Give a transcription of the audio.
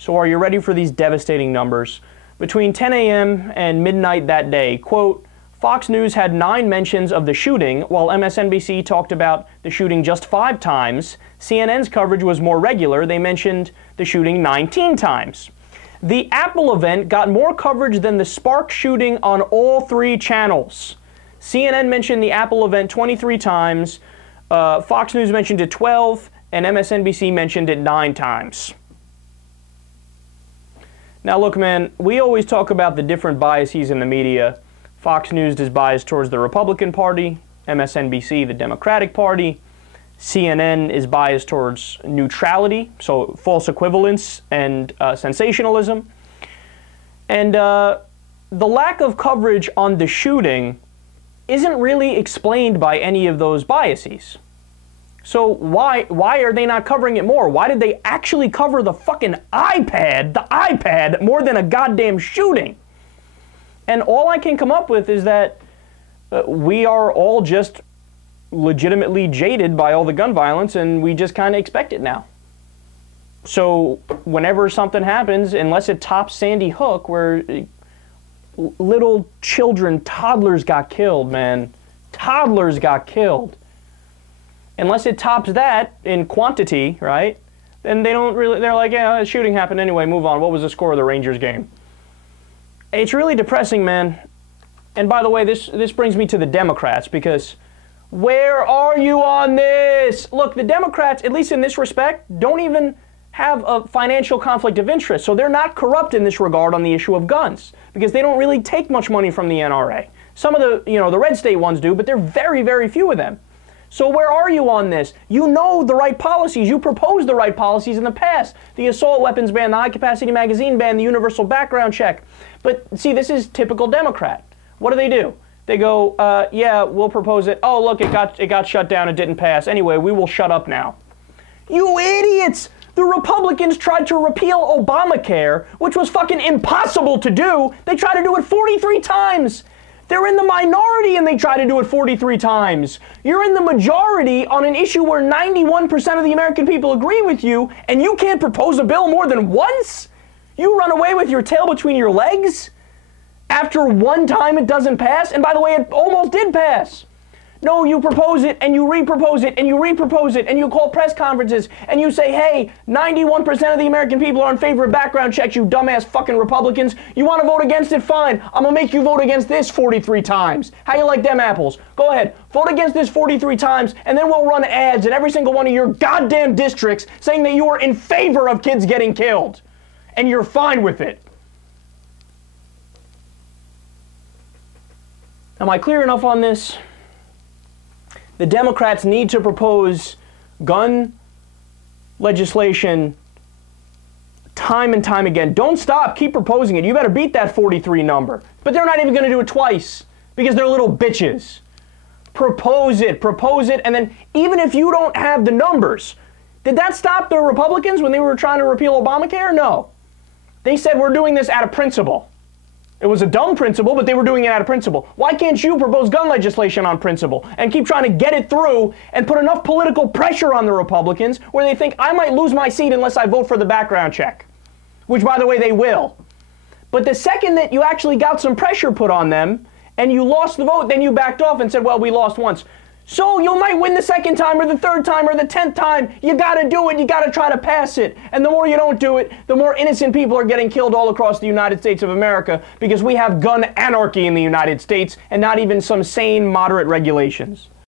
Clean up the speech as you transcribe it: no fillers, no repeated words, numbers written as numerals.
So are you ready for these devastating numbers? Between 10 a.m. and midnight that day, quote, Fox News had 9 mentions of the shooting, while MSNBC talked about the shooting just 5 times. CNN's coverage was more regular. They mentioned the shooting 19 times. The Apple event got more coverage than the Spark shooting on all 3 channels. CNN mentioned the Apple event 23 times, Fox News mentioned it 12, and MSNBC mentioned it 9 times. Now look, man, we always talk about the different biases in the media. Fox News is biased towards the Republican Party, MSNBC the Democratic Party, CNN is biased towards neutrality, so false equivalence and sensationalism. And the lack of coverage on the shooting isn't really explained by any of those biases. So why are they not covering it more? Why did they actually cover the fucking iPad more than a goddamn shooting? And all I can come up with is that we are all just legitimately jaded by all the gun violence, and we just kind of expect it now. So whenever something happens, unless it tops Sandy Hook, where little children, toddlers got killed, man. Toddlers got killed. Unless it tops that in quantity, right? Then they don't really, they're like, yeah, a shooting happened anyway, move on. What was the score of the Rangers game? It's really depressing, man. And by the way, this brings me to the Democrats, because where are you on this? Look, the Democrats, at least in this respect, don't even have a financial conflict of interest. So they're not corrupt in this regard on the issue of guns, because they don't really take much money from the NRA. Some of the, the red state ones do, but they're very, very few of them. So where are you on this? You know the right policies. You proposed the right policies in the past. The assault weapons ban, the high-capacity magazine ban, the universal background check. But see, this is typical Democrat. What do? They go, yeah, we'll propose it. Oh, look, it got shut down. It didn't pass. Anyway, we will shut up now. You idiots! The Republicans tried to repeal Obamacare, which was fucking impossible to do. They tried to do it 43 times. They're in the minority and they try to do it 43 times. You're in the majority on an issue where 91% of the American people agree with you, and you can't propose a bill more than once? You run away with your tail between your legs? After one time it doesn't pass? And by the way, it almost did pass. No, you propose it, and you repropose it, and you repropose it, and you call press conferences, and you say, hey, 91% of the American people are in favor of background checks, you dumbass fucking Republicans. You want to vote against it? Fine. I'm going to make you vote against this 43 times. How you like them apples? Go ahead. Vote against this 43 times, and then we'll run ads in every single one of your goddamn districts saying that you are in favor of kids getting killed. And you're fine with it. Am I clear enough on this? The Democrats need to propose gun legislation time and time again. Don't stop. Keep proposing it. You better beat that 43 number. But they're not even going to do it twice because they're little bitches. Propose it, and then even if you don't have the numbers, did that stop the Republicans when they were trying to repeal Obamacare? No. They said we're doing this out of principle. It was a dumb principle, but they were doing it out of principle. Why can't you propose gun legislation on principle and keep trying to get it through and put enough political pressure on the Republicans where they think, I might lose my seat unless I vote for the background check? Which, by the way, they will. But the second that you actually got some pressure put on them and you lost the vote, then you backed off and said, well, we lost once. So you might win the second time or the third time or the 10th time. You got to do it. You got to try to pass it. And the more you don't do it, the more innocent people are getting killed all across the United States of America because we have gun anarchy in the United States and not even some sane, moderate regulations.